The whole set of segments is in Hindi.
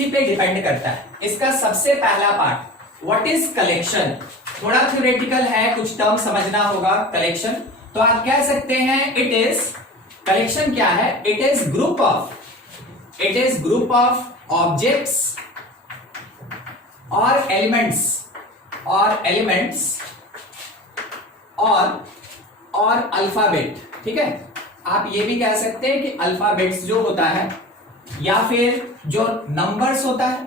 इसी पे डिपेंड करता है। इसका सबसे पहला पार्ट व्हाट इज कलेक्शन, थोड़ा थ्योरेटिकल है, कुछ टर्म समझना होगा। कलेक्शन तो आप कह सकते हैं इट इज, कलेक्शन क्या है, it is group of objects और एलिमेंट्स और अल्फाबेट। ठीक है, आप ये भी कह सकते हैं कि अल्फाबेट्स जो होता है या फिर जो नंबर्स होता है,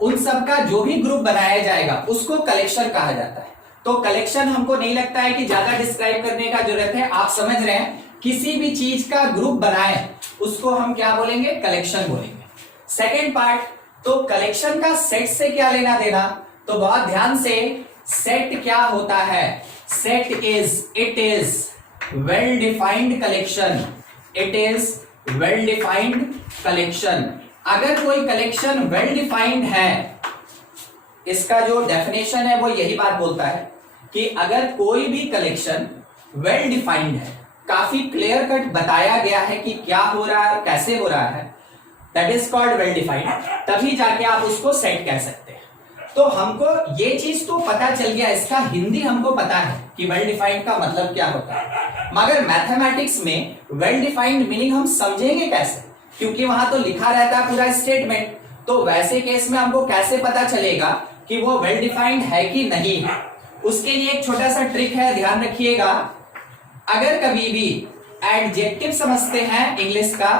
उन सब का जो भी ग्रुप बनाया जाएगा उसको कलेक्शन कहा जाता है। तो कलेक्शन हमको नहीं लगता है कि ज्यादा डिस्क्राइब करने का जरूरत है, आप समझ रहे हैं, किसी भी चीज का ग्रुप बनाए उसको हम क्या बोलेंगे, कलेक्शन बोलेंगे। सेकेंड पार्ट, तो कलेक्शन का सेट से क्या लेना देना, तो बहुत ध्यान से, सेट क्या होता है, set it is well defined collection, it is well defined collection. अगर कोई कलेक्शन वेल डिफाइंड है, इसका जो डेफिनेशन है वो यही बात बोलता है कि अगर कोई भी कलेक्शन वेल डिफाइंड है, काफी क्लियर कट बताया गया है कि क्या हो रहा है, कैसे हो रहा है, that is called well defined, तभी जाके आप उसको सेट कह सकते हैं। तो हमको ये चीज तो पता चल गया, इसका हिंदी हमको पता है कि वेल डिफाइंड का मतलब क्या होता है, मगर मैथमेटिक्स में वेल डिफाइंड मीनिंग हम समझेंगे कैसे, क्योंकि वहां तो लिखा रहता है पूरा स्टेटमेंट। तो वैसे केस में हमको कैसे पता चलेगा कि वो वेल डिफाइंड है कि नहीं है, उसके लिए एक छोटा सा ट्रिक है, ध्यान रखिएगा। अगर कभी भी एडजेक्टिव समझते हैं इंग्लिश का,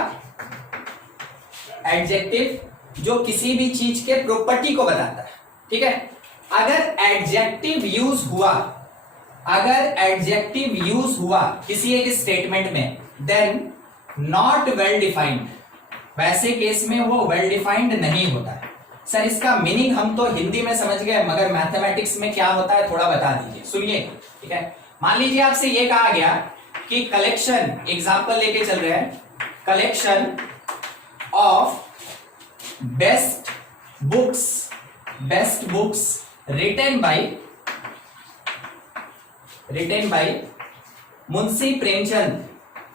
एडजेक्टिव जो किसी भी चीज के प्रॉपर्टी को बताता है, ठीक है, अगर एडजेक्टिव यूज हुआ किसी एक स्टेटमेंट में, देन नॉट वेल डिफाइंड, वैसे केस में वो वेल डिफाइंड नहीं होता है। सर इसका मीनिंग हम तो हिंदी में समझ गए, मगर मैथमेटिक्स में क्या होता है थोड़ा बता दीजिए, सुनिए। ठीक है, मान लीजिए आपसे ये कहा गया कि कलेक्शन, एग्जांपल लेके चल रहे हैं, collection of best books written by Munshi Premchand.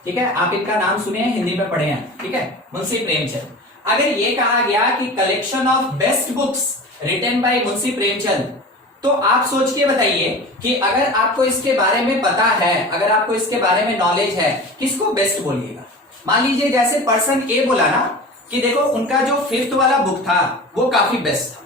ठीक है, आप इनका नाम सुने हैं, हिंदी में पढ़े हैं, ठीक है, मुंशी प्रेमचंद। अगर ये कहा गया कि collection of best books written by Munshi Premchand, तो आप सोच के बताइए कि अगर आपको इसके बारे में पता है, अगर आपको इसके बारे में नॉलेज है, किसको बेस्ट बोलिएगा। मान लीजिए जैसे पर्सन ए बोला ना कि देखो उनका जो 5th वाला बुक था वो काफी बेस्ट था,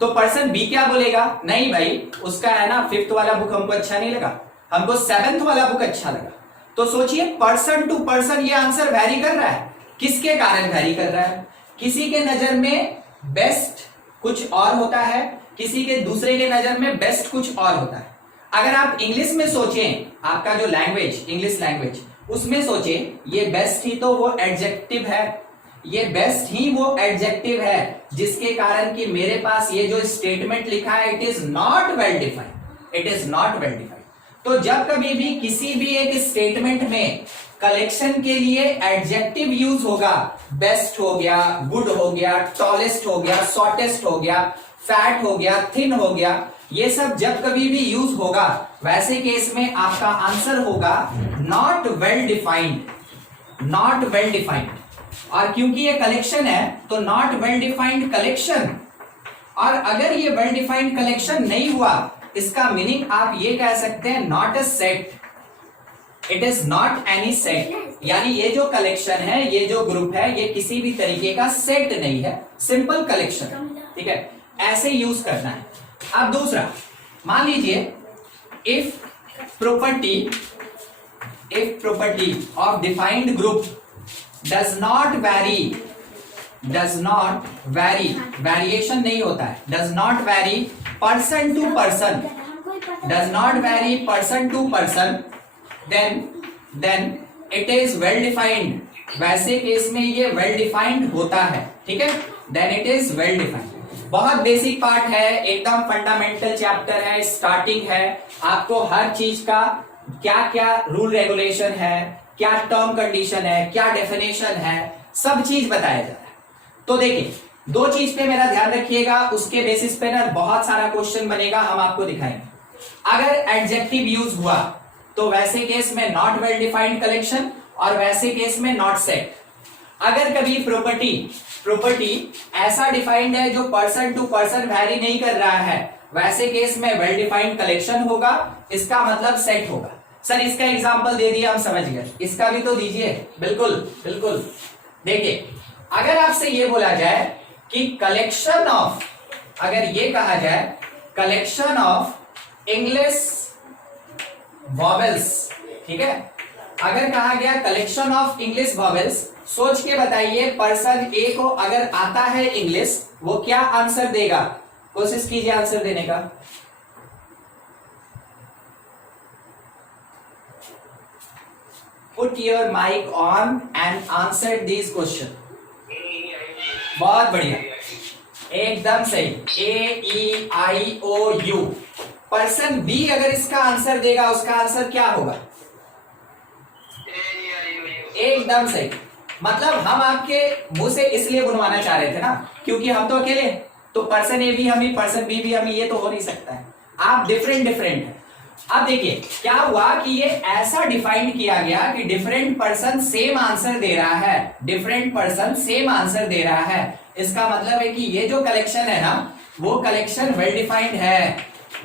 तो पर्सन बी क्या बोलेगा, नहीं भाई उसका है ना 5th वाला बुक हमको अच्छा नहीं लगा, हमको 7th वाला बुक अच्छा लगा। तो सोचिए पर्सन टू पर्सन ये आंसर वैरी कर रहा है, किसके कारण वैरी कर रहा है, किसी के नजर में बेस्ट कुछ और होता है, किसी के दूसरे के नजर में बेस्ट कुछ और होता है। अगर आप इंग्लिश में सोचें, आपका जो लैंग्वेज इंग्लिश लैंग्वेज, उसमें सोचें, ये बेस्ट ही तो वो एडजेक्टिव है, ये बेस्ट ही वो एडजेक्टिव है जिसके कारण कि मेरे पास ये जो स्टेटमेंट लिखा है it is not well defined, it is not well defined. तो जब कभी भी किसी भी एक स्टेटमेंट में कलेक्शन के लिए एडजेक्टिव यूज होगा, बेस्ट हो गया, गुड हो गया, टॉलेस्ट हो गया, शॉर्टेस्ट हो गया, फैट हो गया, थिन हो गया, ये सब जब कभी भी यूज होगा, वैसे केस में आपका आंसर होगा not well defined, not well defined. और क्योंकि ये कलेक्शन है तो नॉट वेल डिफाइंड कलेक्शन, और अगर ये वेल डिफाइंड कलेक्शन नहीं हुआ, इसका मीनिंग आप ये कह सकते हैं not a set, it is not any set, यानी ये जो कलेक्शन है, ये जो ग्रुप है, ये किसी भी तरीके का सेट नहीं है, सिंपल कलेक्शन। ठीक है, ऐसे यूज करना है। अब दूसरा, मान लीजिए if property of defined group does not vary, variation नहीं होता है, does not vary person to person, does not vary person to person, then it is well defined, वैसे केस में ये वेल डिफाइंड होता है। ठीक है, then it is well defined. बहुत बेसिक पार्ट है, एकदम फंडामेंटल चैप्टर है, स्टार्टिंग है, आपको हर चीज का क्या क्या रूल रेगुलेशन है, क्या टर्म कंडीशन है, क्या डेफिनेशन है, सब चीज बताया जा रहा है। तो देखिए, दो चीज पे मेरा ध्यान रखिएगा, उसके बेसिस पे ना बहुत सारा क्वेश्चन बनेगा, हम आपको दिखाएंगे। अगर एडजेक्टिव यूज हुआ तो वैसे केस में नॉट वेल डिफाइंड कलेक्शन, और वैसे केस में नॉट सेट। अगर कभी प्रॉपर्टी ऐसा डिफाइंड है जो पर्सन टू पर्सन वैरी नहीं कर रहा है, वैसे केस में वेल डिफाइंड कलेक्शन होगा, इसका मतलब सेट होगा। सर इसका एग्जांपल दे दिया, हम समझ गए, इसका भी तो दीजिए। बिल्कुल बिल्कुल। देखिए अगर आपसे ये बोला जाए कि कलेक्शन ऑफ, अगर ये कहा जाए कलेक्शन ऑफ इंग्लिश वॉवेल्स, ठीक है, अगर कहा गया कलेक्शन ऑफ इंग्लिश वॉवेल्स, सोच के बताइए पर्सन ए को अगर आता है इंग्लिश, वो क्या आंसर देगा? कोशिश कीजिए आंसर देने का। Put your mic on and answer this question. बहुत बढ़िया, एकदम सही। AEIOU। पर्सन बी अगर इसका आंसर देगा, उसका आंसर क्या होगा? एकदम सही। मतलब हम आपके मुंह से इसलिए बुनवाना चाह रहे थे ना, क्योंकि हम तो अकेले, तो पर्सन ए भी हम ही, पर्सन बी भी हम ही, ये तो हो नहीं सकता है। आप डिफरेंट है। अब देखिए क्या हुआ कि ये ऐसा डिफाइन किया गया कि डिफरेंट पर्सन सेम आंसर दे रहा है, डिफरेंट पर्सन सेम आंसर दे रहा है। इसका मतलब है कि ये जो कलेक्शन है ना, वो कलेक्शन वेल डिफाइंड है।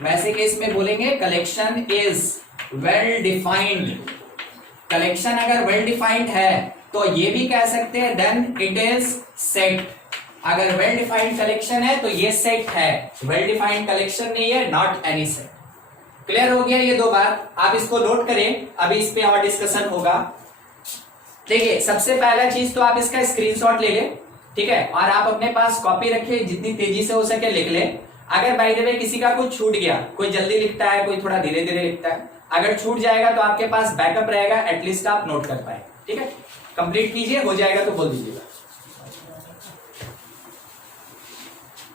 वैसे केस में बोलेंगे collection is well defined. Collection अगर वेल डिफाइंड है तो ये भी कह सकते हैं देन इट इज सेट। अगर वेल डिफाइंड कलेक्शन है तो ये सेट है, वेल डिफाइंड कलेक्शन नहीं है, नॉट एनी सेट। क्लियर हो गया ये दो बात? आप इसको नोट करें, अभी इस पे और डिस्कशन होगा। देखिए सबसे पहला चीज तो आप इसका स्क्रीनशॉट ले लें, ठीक है, और आप अपने पास कॉपी रखिए, जितनी तेजी से हो सके लिख लें। अगर बाय द वे किसी का कुछ छूट गया, कोई जल्दी लिखता है, कोई थोड़ा धीरे धीरे लिखता है, अगर छूट जाएगा तो आपके पास बैकअप रहेगा, एटलीस्ट आप नोट कर पाए। ठीक है, कंप्लीट कीजिए, हो जाएगा तो बोल दीजिएगा।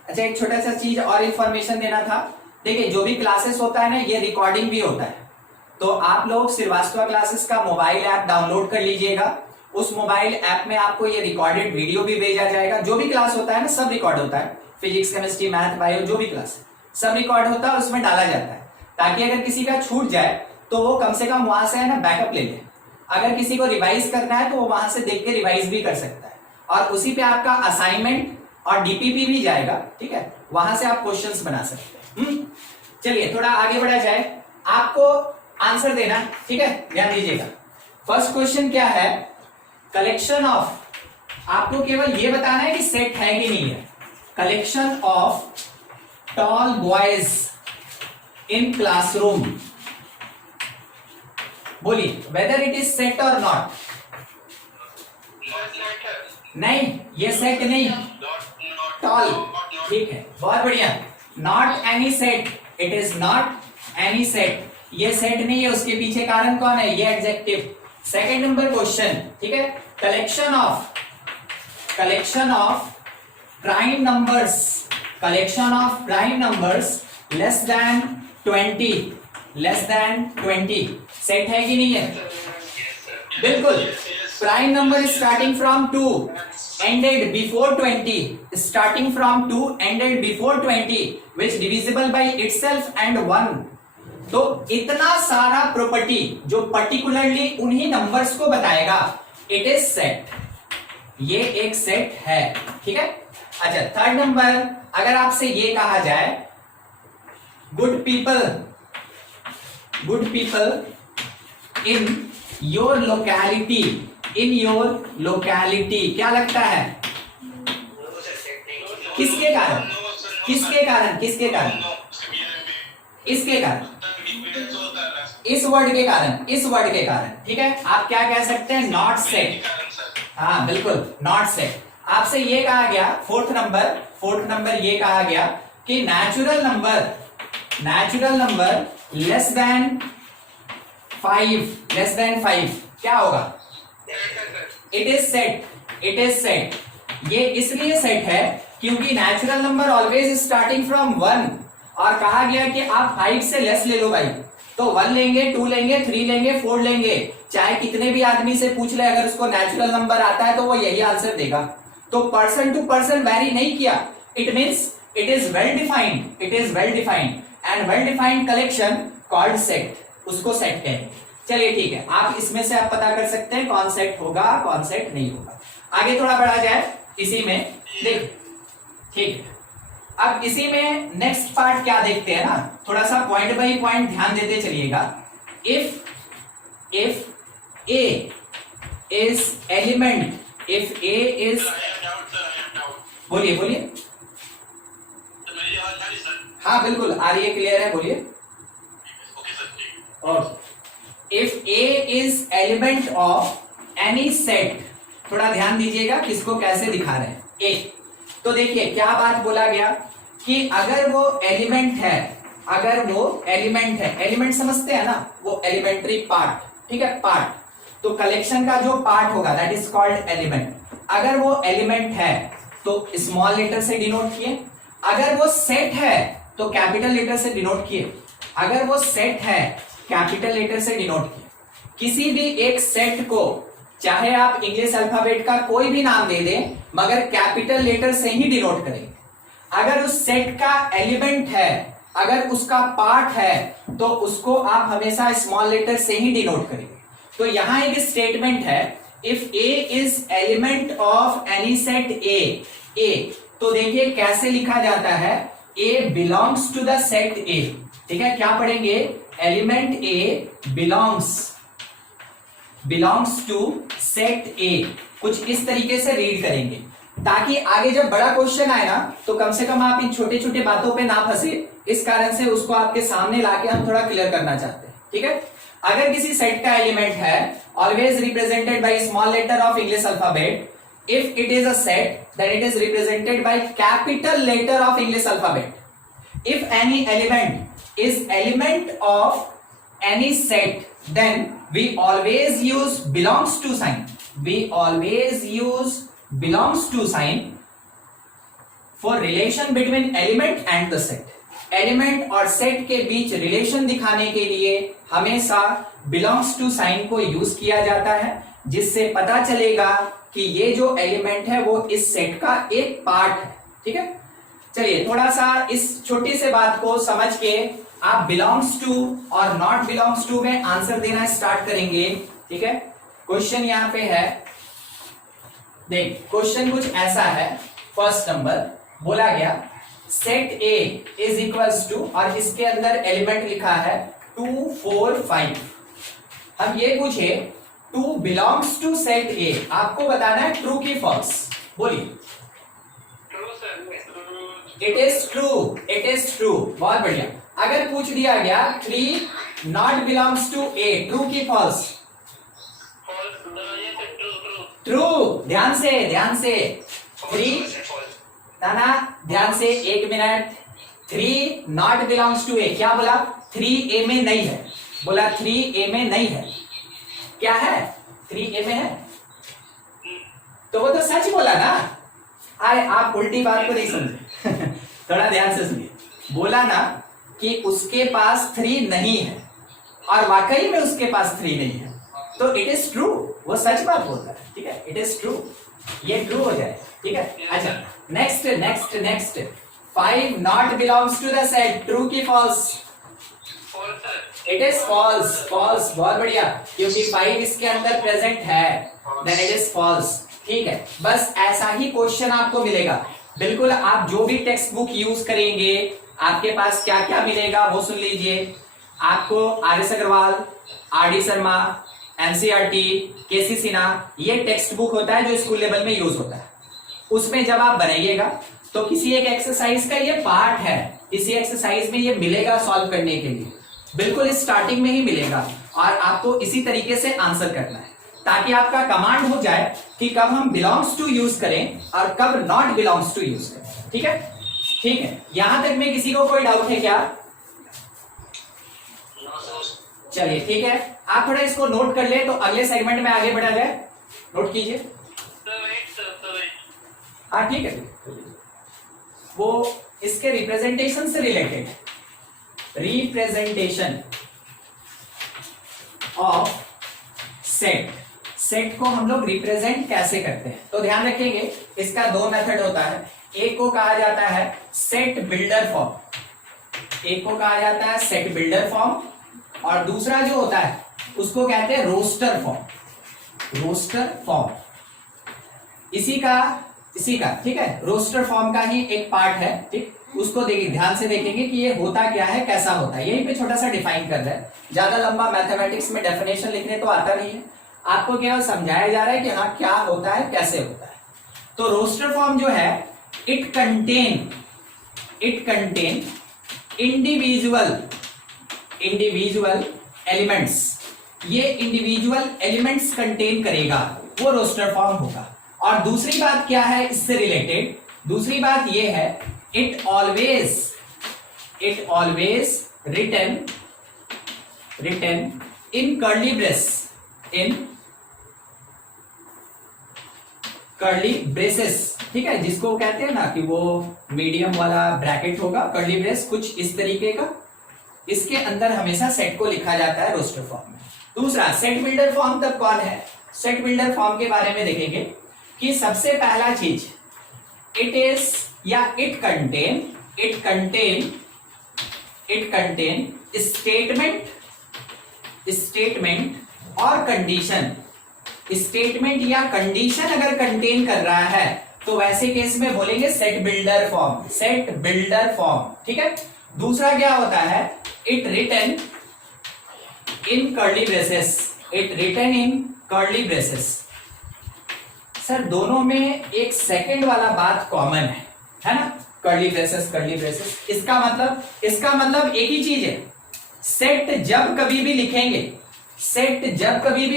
अच्छा एक छोटा सा चीज और इंफॉर्मेशन देना था। देखिए जो भी क्लासेस होता है ना, ये रिकॉर्डिंग भी होता है, तो आप लोग श्रीवास्तव क्लासेस का मोबाइल ऐप डाउनलोड कर लीजिएगा। उस मोबाइल ऐप में आपको ये रिकॉर्डेड वीडियो भी भेजा जाएगा। जो भी क्लास होता है ना, सब रिकॉर्ड होता है, फिजिक्स केमिस्ट्री मैथ बायो जो भी क्लास है सब रिकॉर्ड होता है और उसमें डाला जाता है, ताकि अगर किसी का छूट जाए तो वो कम से कम वहां से है ना बैकअप ले ले। अगर किसी को रिवाइज करना है तो वो वहां से देख के रिवाइज भी कर सकता है, और उसी पे आपका असाइनमेंट और डीपीपी भी जाएगा। ठीक है, वहां से आप क्वेश्चंस बना सकते हैं। चलिए थोड़ा आगे बढ़ा जाए, आपको आंसर देना, ठीक है, ध्यान दीजिएगा। फर्स्ट क्वेश्चन क्या है? कलेक्शन ऑफ, आपको केवल ये बताना है कि सेट है कि नहीं है। Collection of tall boys in classroom, बोलिए वेदर इट इज सेट और नॉट। नहीं, ये सेट नहीं, टॉल, ठीक है, बहुत बढ़िया। Not any set, it is not any set, ये सेट नहीं है। उसके पीछे कारण कौन है? ये एडजेक्टिव। सेकेंड नंबर क्वेश्चन, ठीक है, collection of prime numbers, collection of prime numbers less than 20 set है कि नहीं है? बिल्कुल। Prime number starting from 2 ended before 20, starting from 2 ended before 20 which divisible by itself and 1। तो इतना सारा प्रॉपर्टी जो पर्टिकुलरली उन्हीं नंबर्स को बताएगा, इट इज सेट, ये एक सेट है। ठीक है, अच्छा थर्ड नंबर, अगर आपसे ये कहा जाए good people in your locality, in your locality, क्या लगता है? किसके कारण? इसके कारण, इस वर्ड के कारण, ठीक है। आप क्या कह सकते हैं? Not set. हाँ बिल्कुल, नॉट सेट। आपसे ये कहा गया फोर्थ नंबर ये कहा गया कि नेचुरल नंबर लेस देन 5 क्या होगा? It is set. ये इसलिए सेट है क्योंकि natural number always starting from 1, और कहा गया कि आप 5 से लेस ले लो भाई, तो 1 लेंगे, 2 लेंगे, 3 लेंगे, 4 लेंगे, चाहे कितने भी आदमी से पूछ ले, अगर उसको नेचुरल नंबर आता है तो वो यही आंसर देगा। तो पर्सन टू पर्सन वैरी नहीं किया, it means it is well defined and well defined collection called set, उसको सेट कहेंगे। चलिए ठीक है, आप इसमें से आप पता कर सकते हैं कौन सेट होगा कौन सेट नहीं होगा। आगे थोड़ा बढ़ा जाए इसी में, देख ठीक है। अब इसी में नेक्स्ट पार्ट क्या देखते हैं ना, थोड़ा सा पॉइंट बाय पॉइंट ध्यान देते चलिएगा। If A is element, if A is, बोलिए बोलिए, हाँ बिल्कुल आ रही है, क्लियर है, बोलिए। और if A is element of any set, थोड़ा ध्यान दीजिएगा किसको कैसे दिखा रहे हैं। ए, तो देखिए क्या बात बोला गया कि अगर वो एलिमेंट है, अगर वो एलिमेंट है, एलिमेंट समझते हैं ना, वो एलिमेंट्री पार्ट, ठीक है, पार्ट, तो कलेक्शन का जो पार्ट होगा दैट इज कॉल्ड एलिमेंट। अगर वो एलिमेंट है तो स्मॉल लेटर से डिनोट किए, अगर वो सेट है तो कैपिटल लेटर से डिनोट किए, अगर वो सेट है कैपिटल लेटर से डिनोट किए। किसी भी एक सेट को चाहे आप इंग्लिश अल्फाबेट का कोई भी नाम दे दें मगर कैपिटल लेटर से ही डिनोट करेंगे। अगर उस सेट का एलिमेंट है, अगर उसका पार्ट है तो उसको आप हमेशा स्मॉल लेटर से ही डिनोट करेंगे। तो यहां एक स्टेटमेंट है, if A is element of any set A, तो देखिए कैसे लिखा जाता है, A belongs to the set A, ठीक है, क्या पढ़ेंगे, element A belongs to set A, कुछ इस तरीके से रीड करेंगे ताकि आगे जब बड़ा क्वेश्चन आए ना तो कम से कम आप इन छोटे छोटे बातों पे ना फंसे। इस कारण से उसको आपके सामने लाके हम थोड़ा क्लियर करना चाहते हैं, ठीक है। अगर किसी सेट का एलिमेंट है always represented by small letter of English alphabet, if it is a set then it is represented by capital letter of English alphabet. If any element is element of any set then we always use belongs to sign, we always use belongs to sign for relation between element and the set. Element और सेट के बीच रिलेशन दिखाने के लिए हमेशा belongs to साइन को यूज किया जाता है, जिससे पता चलेगा कि ये जो एलिमेंट है वो इस सेट का एक पार्ट है, ठीक है। चलिए थोड़ा सा इस छोटी से बात को समझ के आप बिलोंग्स टू और नॉट बिलोंग्स टू में आंसर देना स्टार्ट करेंगे, ठीक है। क्वेश्चन यहां पे है, देख क्वेश्चन कुछ ऐसा है, फर्स्ट नंबर बोला गया set A is equals to, और इसके अंदर एलिमेंट लिखा है 2 4 5। हम ये पूछे 2 बिलोंग्स टू सेट ए, आपको बताना है ट्रू की फॉल्स, बोलिए। It is true, it is true, बहुत बढ़िया। अगर पूछ दिया गया 3 not belongs to A, true की फॉल्स, ट्रू, ध्यान से 3 ताना, ध्यान से, एक minute, 3 not belongs to A, क्या बोला, 3 ए में नहीं है, बोला 3 ए में नहीं है, क्या है, 3 ए में है, तो वो तो सच बोला ना। अरे आप उल्टी बात को नहीं समझे थोड़ा ध्यान से सुनिए, बोला ना कि उसके पास 3 नहीं है और वाकई में उसके पास 3 नहीं है, तो इट इज ट्रू, वो सच बात बोलता है, ठीक है, इट इज ट्रू, ये ट्रू हो जाए, ठीक है। अच्छा next 5 not belongs to the set, true की false, it is false, false, बहुत बढ़िया, क्योंकि 5 इसके अंदर प्रेजेंट है, देन इट इज फॉल्स, ठीक है। बस ऐसा ही क्वेश्चन आपको मिलेगा, बिल्कुल आप जो भी टेक्स्ट बुक यूज करेंगे आपके पास क्या क्या मिलेगा वो सुन लीजिए। आपको R S. Agarwal, R D. Sharma, NCERT, KC Sinha, ये टेक्स्ट बुक होता है जो स्कूल लेवल में यूज होता है। उसमें जब आप बनाइएगा तो किसी एक एक्सरसाइज का ये पार्ट है, किसी एक्सरसाइज में ये मिलेगा सॉल्व करने के लिए, बिल्कुल स्टार्टिंग में ही मिलेगा, और आपको इसी तरीके से आंसर करना है ताकि आपका कमांड हो जाए कि कब हम बिलोंग्स टू यूज करें और कब नॉट बिलोंग्स टू यूज करें, ठीक है। ठीक है, यहां तक में किसी को कोई डाउट है क्या? चलिए ठीक है, आप थोड़ा इसको नोट कर ले तो अगले सेगमेंट में आगे बढ़ा जाए, नोट कीजिए। हाँ ठीक है, वो इसके रिप्रेजेंटेशन से related, representation of set, set को हम लोग रिप्रेजेंट कैसे करते हैं तो ध्यान रखेंगे, इसका 2 मेथड होता है। एक को कहा जाता है सेट बिल्डर फॉर्म, एक को कहा जाता है सेट बिल्डर फॉर्म, और दूसरा जो होता है उसको कहते हैं रोस्टर फॉर्म, रोस्टर फॉर्म। इसी का ठीक है, रोस्टर फॉर्म का ही एक पार्ट है, ठीक। उसको देखिए, ध्यान से देखेंगे कि ये होता क्या है, कैसा होता है, यहीं पे छोटा सा डिफाइन कर रहा है। ज्यादा लंबा मैथमेटिक्स में डेफिनेशन लिखने तो आता नहीं है, आपको केवल समझाया जा रहा है कि हाँ क्या होता है, कैसे होता है। तो रोस्टर फॉर्म जो है, इट कंटेन इंडिविजुअल एलिमेंट्स, ये इंडिविजुअल एलिमेंट्स कंटेन करेगा, वो रोस्टर फॉर्म होगा। और दूसरी बात क्या है इससे रिलेटेड, दूसरी बात ये है, it always written in curly braces, ठीक है, जिसको कहते हैं ना कि वो मीडियम वाला ब्रैकेट होगा, कर्ली ब्रेस कुछ इस तरीके का, इसके अंदर हमेशा सेट को लिखा जाता है रोस्टर फॉर्म में। दूसरा, सेट बिल्डर फॉर्म तब कौन है, सेट बिल्डर फॉर्म के बारे में देखेंगे कि सबसे पहला चीज, इट कंटेन स्टेटमेंट और कंडीशन। स्टेटमेंट या कंडीशन अगर कंटेन कर रहा है तो वैसे केस में बोलेंगे सेट बिल्डर फॉर्म, ठीक है। दूसरा क्या होता है, it written in curly braces. Sir दोनों में एक सेकंड वाला बात कॉमन है ना, कर्ली ब्रेसेस। इसका मतलब एक ही चीज है, सेट जब कभी भी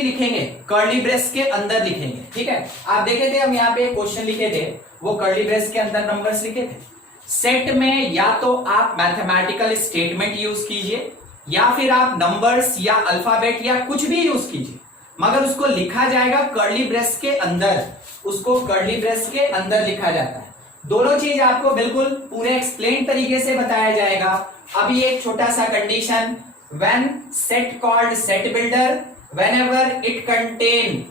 लिखेंगे कर्ली ब्रेस के अंदर लिखेंगे, ठीक है। आप देखे थे हम यहाँ पे क्वेश्चन लिखे थे, वो कर्ली ब्रेस के अंदर नंबर्स लिखे थे। सेट में या तो आप मैथमेटिकल स्टेटमेंट यूज कीजिए, या फिर आप नंबर्स या अल्फाबेट या कुछ भी यूज कीजिए, मगर उसको लिखा जाएगा कर्ली ब्रेस के अंदर, उसको कर्ली ब्रेस के अंदर लिखा जाता है। दोनों चीज आपको बिल्कुल पूरे एक्सप्लेन तरीके से बताया जाएगा। अभी एक छोटा सा condition, when set called set builder, whenever it contain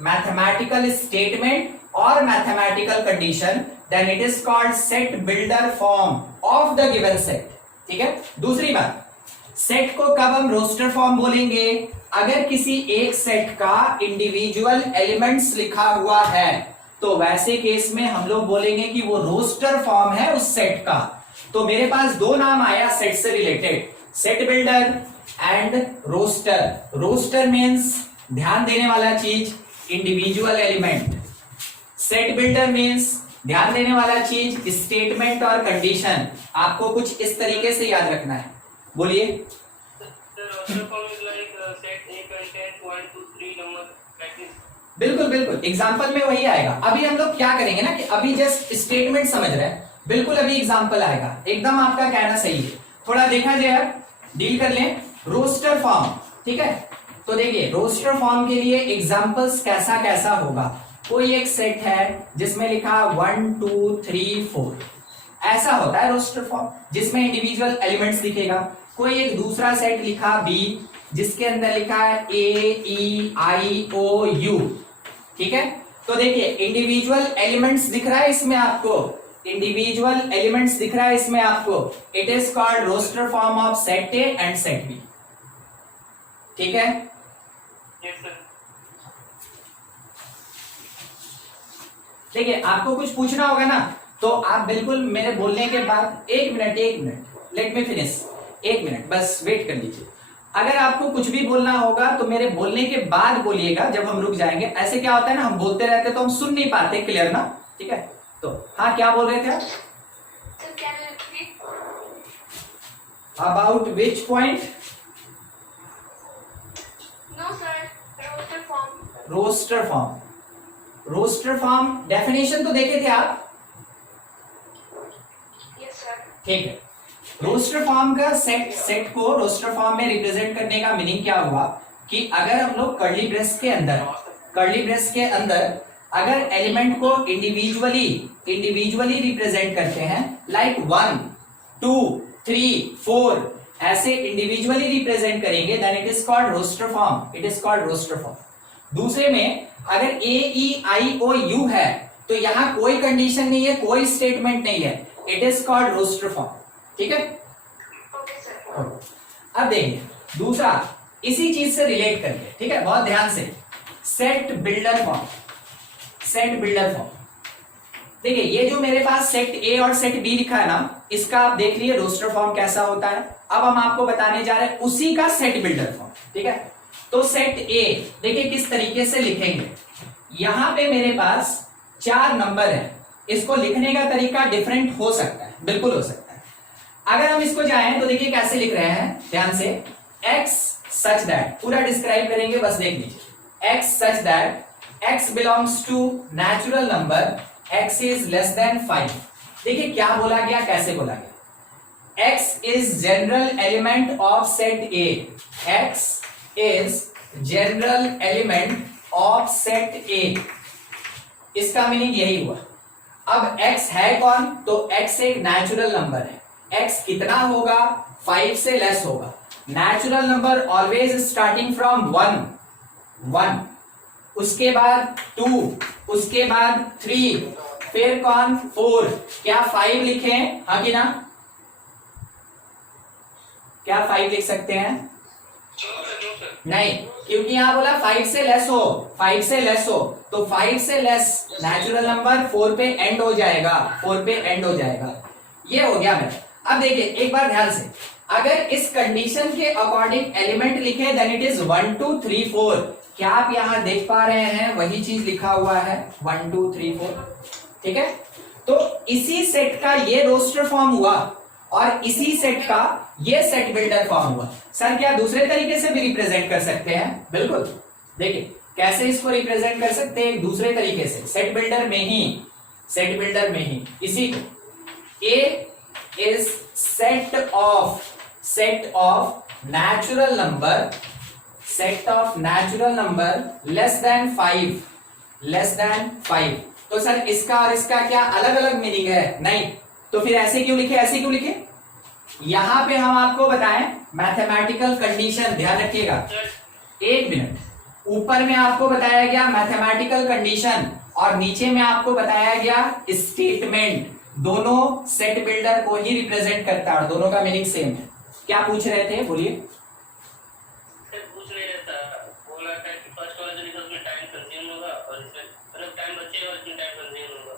mathematical statement or mathematical condition, then it is called set builder form of the given set, ठीक है। दूसरी बात, सेट को कब हम रोस्टर फॉर्म बोलेंगे, अगर किसी एक सेट का इंडिविजुअल एलिमेंट्स लिखा हुआ है तो वैसे केस में हम लोग बोलेंगे कि वो रोस्टर फॉर्म है उस सेट का। तो मेरे पास दो नाम आया सेट से related, set builder and roster. Roster means ध्यान देने वाला चीज, individual element. Set builder means ध्यान देने वाला चीज, स्टेटमेंट और कंडीशन। आपको कुछ इस तरीके से याद रखना है, बोलिए। बिल्कुल एग्जाम्पल में वही आएगा। अभी हम लोग क्या करेंगे ना कि अभी जस्ट स्टेटमेंट समझ रहे हैं, बिल्कुल अभी एग्जाम्पल आएगा। एकदम आपका कहना सही है, थोड़ा देखा जाए, डील कर लें रोस्टर फॉर्म, ठीक है। तो देखिए रोस्टर फॉर्म के लिए एग्जांपल्स कैसा होगा। कोई एक सेट है जिसमें लिखा 1 2 3 4, ऐसा होता है रोस्टर फॉर्म, जिसमें इंडिविजुअल एलिमेंट्स दिखेगा। कोई एक दूसरा सेट लिखा बी, जिसके अंदर लिखा है AEIOU, ठीक है। तो देखिए इंडिविजुअल एलिमेंट्स दिख रहा है इसमें आपको, इंडिविजुअल एलिमेंट्स दिख रहा है इसमें आपको। It is called roster form of set A and set B, ठीक है। देखिए आपको कुछ पूछना होगा ना, तो आप बिल्कुल मेरे बोलने के बाद एक मिनट लेट मी फिनिश, एक मिनट बस वेट कर लीजिए। अगर आपको कुछ भी बोलना होगा तो मेरे बोलने के बाद बोलिएगा, जब हम रुक जाएंगे। ऐसे क्या होता है ना, हम बोलते रहते तो हम सुन नहीं पाते क्लियर ना, ठीक है। तो हाँ, क्या बोल रहे थे आप? About which point? Roster form definition तो देखे थे आप? ठीक है। रोस्टर फॉर्म का सेट को रोस्टर फॉर्म में रिप्रेजेंट करने का मीनिंग क्या हुआ कि अगर हम लोग कर्ली ब्रेस के अंदर अगर एलिमेंट को इंडिविजुअली रिप्रेजेंट करते हैं, लाइक 1 2 3 4 ऐसे इंडिविजुअली रिप्रेजेंट करेंगे, then it is called roster form. दूसरे में अगर AEIOU है तो यहां कोई कंडीशन नहीं है, कोई स्टेटमेंट नहीं है, it is called roster form, ठीक है। अब देखिए दूसरा, इसी चीज से रिलेट करके, ठीक है, बहुत ध्यान से, set builder set builder form. देखिए ये जो मेरे पास सेट ए और सेट बी लिखा है ना, इसका आप देख लिए रोस्टर फॉर्म कैसा होता है। अब हम आपको बताने जा रहे हैं उसी का सेट बिल्डर फॉर्म, ठीक है। तो सेट ए देखिए किस तरीके से लिखेंगे। यहां पे मेरे पास 4 नंबर है, इसको लिखने का तरीका डिफरेंट हो सकता है, बिल्कुल हो सकता है। अगर हम इसको जाएं तो देखिए कैसे लिख रहे हैं, ध्यान से। x such that, पूरा डिस्क्राइब करेंगे, बस देख लीजिए। x such that x belongs to natural number, x is less than 5। देखिए क्या बोला गया, कैसे बोला गया। x is general element of set A, x is general element of set A, इसका मीनिंग यही हुआ। अब x है कौन, तो x एक नेचुरल नंबर है। x कितना होगा, 5 से लेस होगा। Natural number always starting from 1, उसके बाद 2, उसके बाद 3, फिर कौन 4। क्या 5 लिखें, हाँ कि ना, क्या 5 लिख सकते हैं? नहीं, क्योंकि यहां बोला 5 से लेस हो, 5 से लेस हो, तो 5 से लेस नेचुरल नंबर 4 पे एंड हो जाएगा, 4 पे एंड हो जाएगा। ये हो गया मेरा। अब देखिए एक बार ध्यान से, अगर इस कंडीशन के अकॉर्डिंग एलिमेंट लिखे देन इट इज 1 2 3 4। क्या आप यहां देख पा रहे हैं, वही चीज लिखा हुआ है 1 2 3 4, ठीक है। तो इसी सेट का ये रोस्टर फॉर्म हुआ और इसी सेट का ये सेट बिल्डर फॉर्म हुआ। सर क्या दूसरे तरीके से भी रिप्रेजेंट कर सकते हैं? बिल्कुल। देखिए कैसे इसको रिप्रेजेंट कर सकते हैं, दूसरे तरीके से, सेट बिल्डर में ही, सेट बिल्डर में ही इसी को। A is set of natural number, set of natural number less than 5, less than 5। तो सर इसका और इसका क्या अलग अलग मीनिंग है? नहीं, तो फिर ऐसे क्यों लिखे, ऐसे क्यों लिखे? यहां पे हम आपको बताएं मैथमेटिकल कंडीशन, ध्यान रखिएगा, एक मिनट। ऊपर में आपको बताया गया मैथमेटिकल कंडीशन और नीचे में आपको बताया गया स्टेटमेंट। दोनों सेट बिल्डर को ही रिप्रेजेंट करता है और दोनों का मीनिंग सेम है। क्या पूछ रहे थे, बोलिए। पूछ रहे था, बोला था कि फर्स्ट वाला जो लिखा उसमें टाइम कंज्यूम होगा और इसमें मतलब टाइम बचेगा और इसमें टाइम कंज्यूम होगा।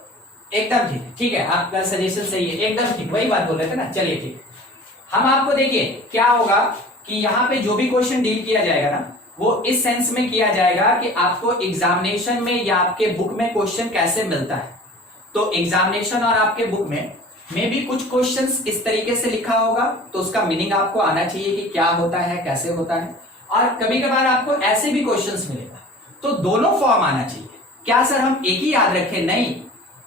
एकदम ठीक है, ठीक है, आपका सजेशन सही है, एकदम ठीक, वही बात बोल रहे थे ना। चलिए ठीक, हम आपको देखिए क्या होगा कि यहाँ पे जो भी क्वेश्चन डील किया जाएगा ना, वो इस सेंस में किया जाएगा कि आपको एग्जामिनेशन में या आपके बुक में क्वेश्चन कैसे मिलता है। तो एग्जामिनेशन और आपके बुक में भी कुछ क्वेश्चंस इस तरीके से लिखा होगा, तो उसका मीनिंग आपको आना चाहिए कि क्या होता है, कैसे होता है। और कभी कभार आपको ऐसे भी क्वेश्चंस मिलेगा, तो दोनों फॉर्म आना चाहिए। क्या सर हम एक ही याद रखें? नहीं,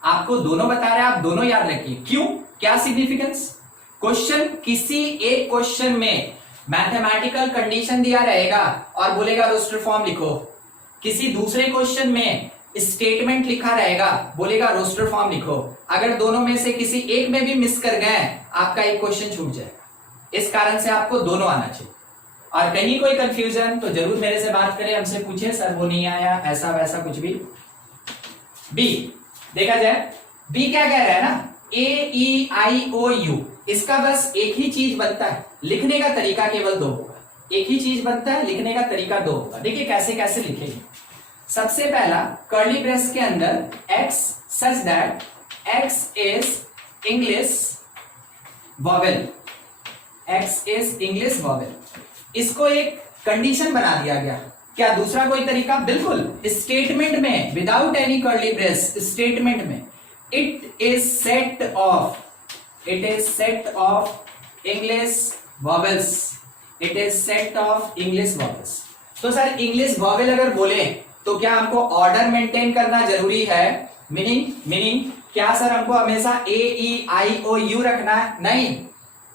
आपको दोनों बता रहे हैं, आप दोनों याद रखिए। क्यों, क्या सिग्निफिकेंस? क्वेश्चन, किसी एक क्वेश्चन में मैथमेटिकल कंडीशन दिया रहेगा और बोलेगा रोस्टर फॉर्म लिखो, किसी दूसरे क्वेश्चन में स्टेटमेंट लिखा रहेगा, बोलेगा रोस्टर फॉर्म लिखो। अगर दोनों में से किसी एक में भी मिस कर गए, आपका एक क्वेश्चन छूट जाएगा। इस कारण से आपको दोनों आना चाहिए। और कहीं कोई कंफ्यूजन तो जरूर मेरे से बात करें, हमसे पूछे सर वो नहीं आया, ऐसा वैसा कुछ भी। बी देखा जाए, बी क्या कह रहा है ना, AEIOU, इसका बस एक ही चीज बनता है, लिखने का तरीका केवल 2 होगा। एक ही चीज बनता है, लिखने का तरीका 2 होगा। देखिए कैसे कैसे लिखेंगे। सबसे पहला कर्ली ब्रेस के अंदर x such that x is English vowel, x is English vowel, इसको एक कंडीशन बना दिया गया। क्या दूसरा कोई तरीका? बिल्कुल, स्टेटमेंट में without any curly brace, statement में it is set of English vowels, it is set of English vowels. तो सर इंग्लिश वॉवेल अगर बोले तो क्या हमको ऑर्डर मेंटेन करना जरूरी है? मीनिंग क्या सर हमको हमेशा AEIOU रखना है? नहीं,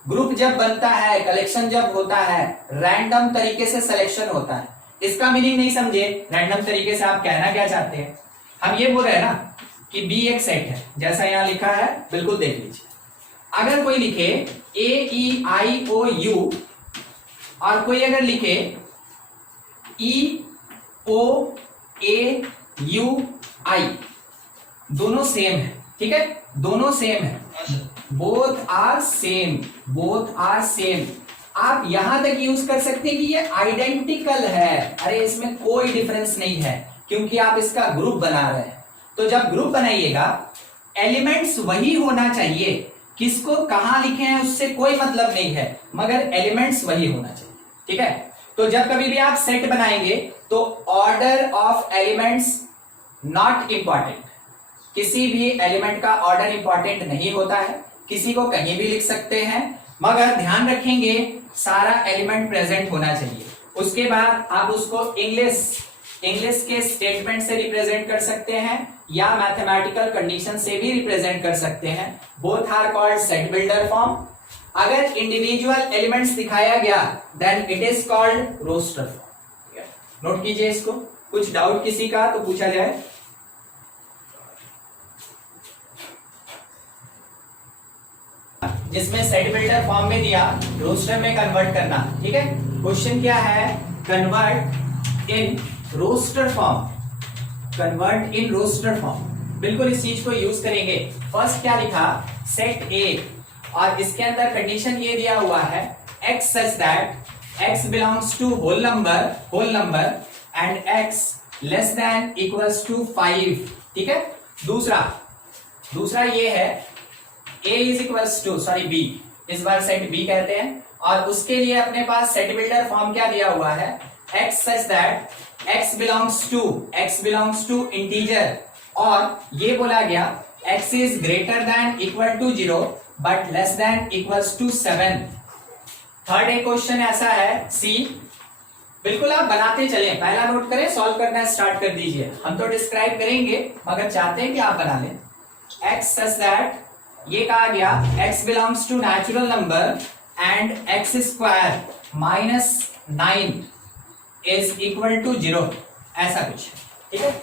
ग्रुप जब बनता है, कलेक्शन जब होता है, रैंडम तरीके से सिलेक्शन होता है। इसका मीनिंग नहीं समझे, रैंडम तरीके से आप कहना क्या चाहते हैं? हम ये बोल रहे हैं ना कि बी एक सेट है, जैसा यहां लिखा है, बिल्कुल देख लीजिए। अगर कोई लिखे AEIOU और कोई अगर लिखे EOAUI, दोनों सेम है, ठीक है, दोनों सेम है, both are same, both are same. आप यहां तक यूज कर सकते हैं कि ये आइडेंटिकल है, अरे इसमें कोई डिफरेंस नहीं है, क्योंकि आप इसका ग्रुप बना रहे हैं। तो जब ग्रुप बनाइएगा एलिमेंट्स वही होना चाहिए, किसको कहां लिखे हैं उससे कोई मतलब नहीं है, मगर एलिमेंट्स वही होना चाहिए। ठीक है, तो जब कभी भी आप सेट बनाएंगे तो order of elements not important, किसी भी एलिमेंट का ऑर्डर इंपॉर्टेंट नहीं होता है, किसी को कहीं भी लिख सकते हैं, मगर ध्यान रखेंगे सारा एलिमेंट प्रेजेंट होना चाहिए। उसके बाद आप उसको इंग्लिश के स्टेटमेंट से रिप्रेजेंट कर सकते हैं या मैथमेटिकल कंडीशन से भी रिप्रेजेंट कर सकते हैं। Both are called set builder form. अगर इंडिविजुअल एलिमेंट्स दिखाया गया then it is called roster form. Note कीजिए इसको, कुछ डाउट किसी का तो पूछा जाए। जिसमें सेट बिल्डर फॉर्म में दिया रोस्टर में कन्वर्ट करना। ठीक है, क्वेश्चन क्या है, convert in roster form, convert in roster form. बिल्कुल इस चीज को यूज करेंगे। फर्स्ट क्या लिखा, सेट ए, और इसके अंदर कंडीशन ये दिया हुआ है x such that x belongs to whole number and x less than equals to 5। ठीक है, दूसरा ये है a is equals to b, इस बार सेट b कहते हैं, और उसके लिए अपने पास सेट बिल्डर फॉर्म क्या दिया हुआ है, x such that x belongs to integer, और ये बोला गया x is greater than equal to 0 but less than equals to 7। Third एक क्वेश्चन ऐसा है सी, बिल्कुल आप बनाते चलें, पहला नोट करें, सॉल्व करना स्टार्ट कर दीजिए। हम तो डिस्क्राइब करेंगे मगर चाहते हैं कि आप बना लें। x सच दैट, ये कहा गया x belongs to natural number and x square minus 9 is equal to 0, ऐसा कुछ। ठीक है,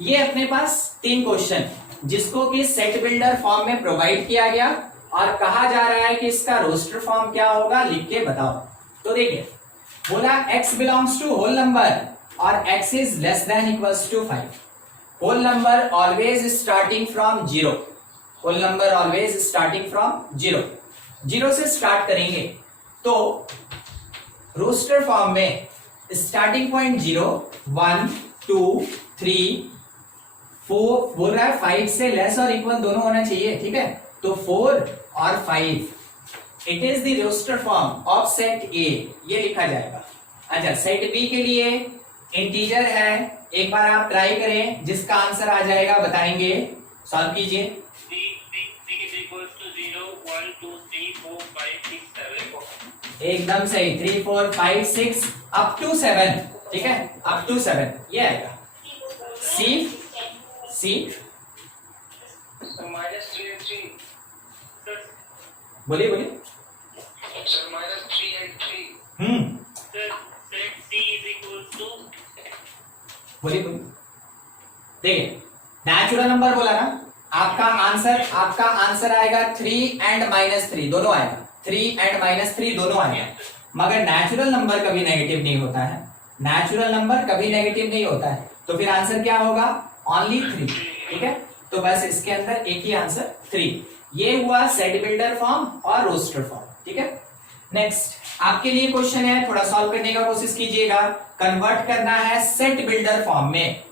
ये अपने पास 3 क्वेश्चन जिसको कि सेट बिल्डर फॉर्म में प्रोवाइड किया गया और कहा जा रहा है कि इसका रोस्टर फॉर्म क्या होगा, लिख के बताओ। तो देखिए, बोला x belongs to whole number और x is less than equals to 5। Whole number always starting from 0, whole number always starting from 0 से स्टार्ट करेंगे। तो रोस्टर फॉर्म में स्टार्टिंग पॉइंट 0, 1, 2, 3, 4 बोल रहा है 5 से लेस और इक्वल दोनों होना चाहिए। ठीक है, तो 4 और 5 it is the roster form of set A, ये लिखा जाएगा। अच्छा, सेट बी के लिए इंटीजर है, एक बार आप ट्राई करें, जिसका आंसर आ जाएगा बताएंगे, सॉल्व कीजिए। एकदम सही, 3, 4, 5, 6 अप टू 7। ठीक है, अप टू 7 ये आएगा। सी बोलिए बोलिए। बोलिए बोलिए। देखिए, नेचुरल नंबर बोला ना, आपका आंसर आएगा 3 एंड -3 दोनों आएगा, 3 एंड -3 दोनों आएगा, मगर नेचुरल नंबर कभी नेगेटिव नहीं होता है, नेचुरल नंबर कभी नेगेटिव नहीं होता है, तो फिर आंसर क्या होगा, ओनली 3। ठीक है, तो बस इसके अंदर एक ही आंसर 3। ये हुआ सेट बिल्डर फॉर्म और रोस्टर फॉर्म। ठीक है, नेक्स्ट आपके लिए क्वेश्चन है, थोड़ा सॉल्व करने का कोशिश कीजिएगा। कन्वर्ट करना है सेट बिल्डर फॉर्म में।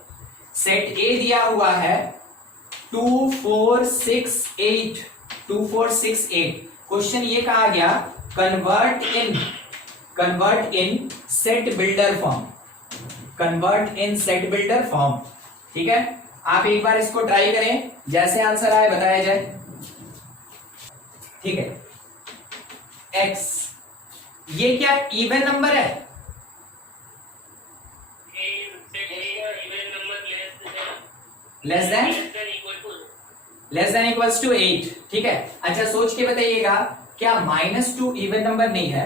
सेट ए दिया हुआ है 2, 4, 6, 8, 2, 4, 6, 8। क्वेश्चन ये कहा गया convert in set builder form, convert in set builder form. ठीक है, आप एक बार इसको ट्राई करें, जैसे आंसर आए बताया जाए। ठीक है, x ये क्या इवन नंबर है, लेस देन इक्वल्स टू 8। ठीक है, अच्छा सोच के बताइएगा, क्या -2 इवन नंबर नहीं है?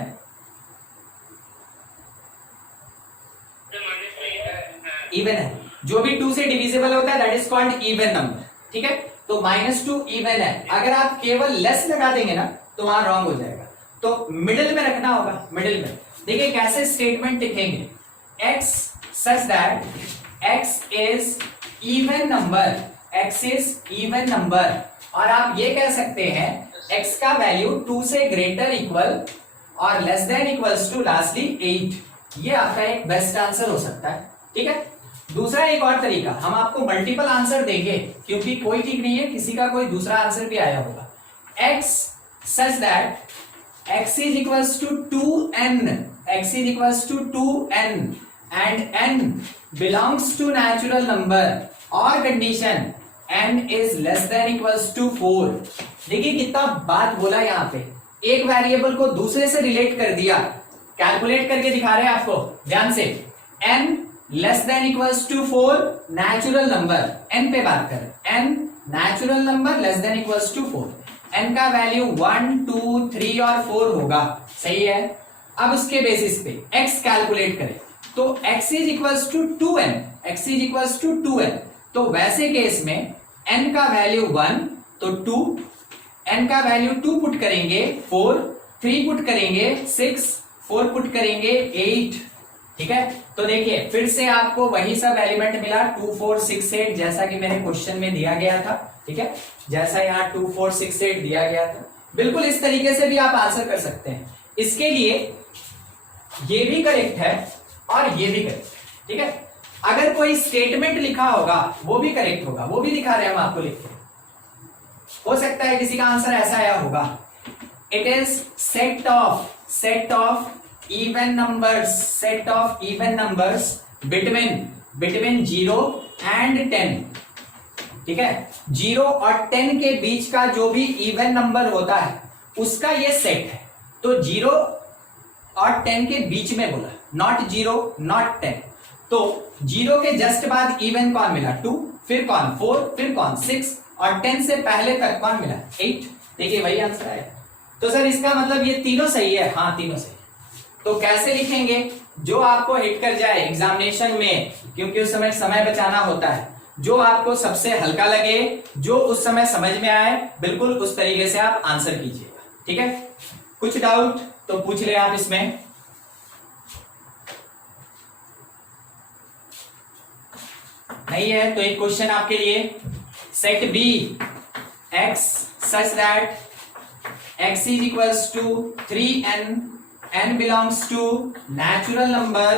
इवन है, जो भी 2 से डिविजिबल होता है that is called even number. ठीक है, तो -2 इवन है। अगर आप केवल लेस लगा देंगे ना तो वहां रॉन्ग हो जाएगा, तो मिडिल में रखना होगा, मिडिल में। देखिए कैसे स्टेटमेंट लिखेंगे, x such that x is even number, x is even number, और आप ये कह सकते हैं x का वैल्यू 2 से ग्रेटर इक्वल और less than equals to lastly 8। ये आपका एक बेस्ट आंसर हो सकता है। ठीक है, दूसरा एक और तरीका, हम आपको मल्टीपल आंसर देंगे क्योंकि कोई ठीक नहीं है, किसी का कोई दूसरा आंसर भी आया होगा। x such that x is equals to 2n, x is equals to 2n and n belongs to natural number or condition n is less than equals to 4। देखिए कितना बात बोला यहाँ पे, एक वेरिएबल को दूसरे से रिलेट कर दिया, कैलकुलेट करके दिखा रहे हैं आपको ध्यान से। n less than equals to 4 natural number, n पे बात करें, n natural number less than equals to 4, n का वैल्यू 1 2 3 और 4 होगा, सही है। अब उसके बेसिस पे x कैलकुलेट करें तो x is equals to 2n, x is equals to 2n, तो वैसे केस में n का वैल्यू 1 तो 2, n का वैल्यू 2 पुट करेंगे 4, 3 पुट करेंगे 6, 4 पुट करेंगे 8, ठीक है। तो देखिए फिर से आपको वही सब एलिमेंट मिला 2 4 6 8 जैसा कि मेरे क्वेश्चन में दिया गया था, ठीक है, जैसा यहाँ 2 4 6 8 दिया गया था, बिल्कुल इस तरीके से भी आप आंसर कर सकते हैं। इसके लिए ये भी करेक्ट है और ये भी करेक्ट है, ठीक है। अगर कोई स्टेटमेंट लिखा होगा वो भी करेक्ट होगा, वो भी दिखा रहे हैं हम आपको लिख के। हो सकता है किसी का आंसर ऐसा आया होगा, it is set of even numbers, set of even numbers between 0 and 10, ठीक है। 0 और 10 के बीच का जो भी इवन नंबर होता है उसका ये सेट है। तो 0 और 10 के बीच में बोला, नॉट 0 नॉट 10, तो 0 के जस्ट बाद इवन कौन मिला 2, फिर कौन 4, फिर कौन 6 और 10 से पहले तक कौन मिला 8। देखिए वही आंसर आया। तो सर इसका मतलब ये तीनों सही है, हाँ तीनों सही। तो कैसे लिखेंगे, जो आपको हिट कर जाए एग्जामिनेशन में, क्योंकि उस समय समय बचाना होता है, जो आपको सबसे हल्का लगे, जो उस समय समझ में आए, बिल्कुल उस तरीके से आप आंसर कीजिएगा, ठीक है। कुछ डाउट तो पूछ ले आप इसमें। नहीं है तो एक क्वेश्चन आपके लिए, set B x such that x is equals to 3n, n belongs to natural number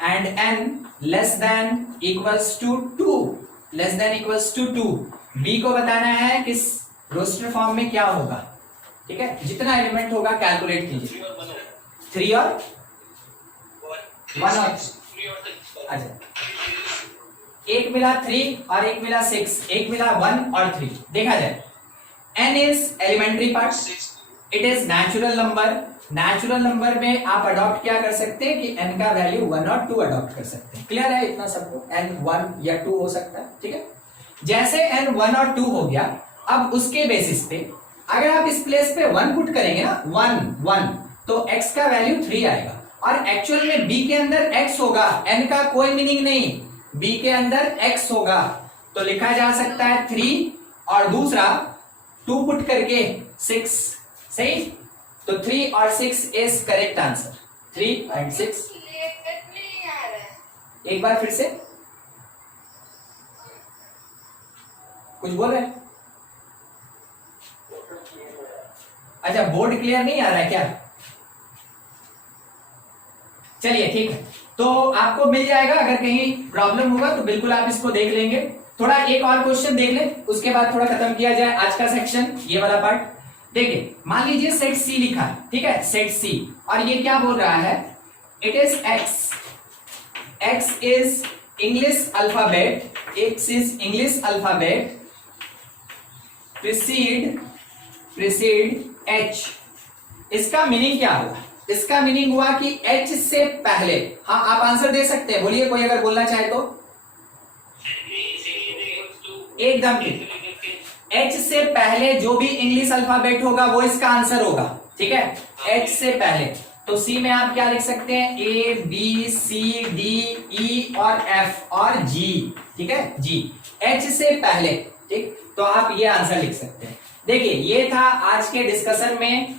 and n less than equals to 2, less than equals to 2। b को बताना है किस रोस्टर फॉर्म में क्या होगा, ठीक है। जितना एलिमेंट होगा कैलकुलेट कीजिए, 3 और 1 और अच्छा, एक मिला 3 और एक मिला 6, एक मिला 1 और 3। देखा जाए n is elementary part, it is natural number. Natural number में आप अडॉप्ट क्या कर सकते हैं कि n का वैल्यू 1 और 2 अडॉप्ट कर सकते हैं। क्लियर है इतना सबको, n 1 या 2 हो सकता है, ठीक है। जैसे n 1 और 2 हो गया, अब उसके बेसिस पे अगर आप इस प्लेस पे 1 पुट करेंगे ना, 1 1, तो x का वैल्यू 3 आएगा और एक्चुअल में b के अंदर x होगा, n का कोई मीनिंग नहीं, b के अंदर x होगा, तो लिखा जा सकता है 3 और दूसरा 2 पुट करके 6, सही। तो 3 और 6 इज करेक्ट आंसर, 3 एंड 6। एक बार फिर से कुछ बोल रहे हैं, अच्छा बोर्ड क्लियर नहीं आ रहा है क्या? चलिए ठीक है, तो आपको मिल जाएगा, अगर कहीं प्रॉब्लम होगा तो बिल्कुल आप इसको देख लेंगे। थोड़ा एक और क्वेश्चन देख लें, उसके बाद थोड़ा खत्म किया जाए आज का सेक्शन, ये वाला पार्ट। देखिए मान लीजिए सेट सी लिखा है, ठीक है, सेट सी, और ये क्या बोल रहा है, it is x is English alphabet, x is English alphabet preceded h। इसका मीनिंग क्या हुआ? इसका मीनिंग हुआ कि h से पहले, हाँ आप आंसर दे सकते हैं, बोलिए कोई अगर बोलना चाहे तो एकदम ठीक। H से पहले जो भी इंग्लिश अल्फाबेट होगा वो इसका आंसर होगा, ठीक है, H से पहले। तो C में आप क्या लिख सकते हैं, A B C D E और F और G, ठीक है, G H से पहले, ठीक। तो आप ये आंसर लिख सकते हैं। देखिए ये था आज के डिस्कशन में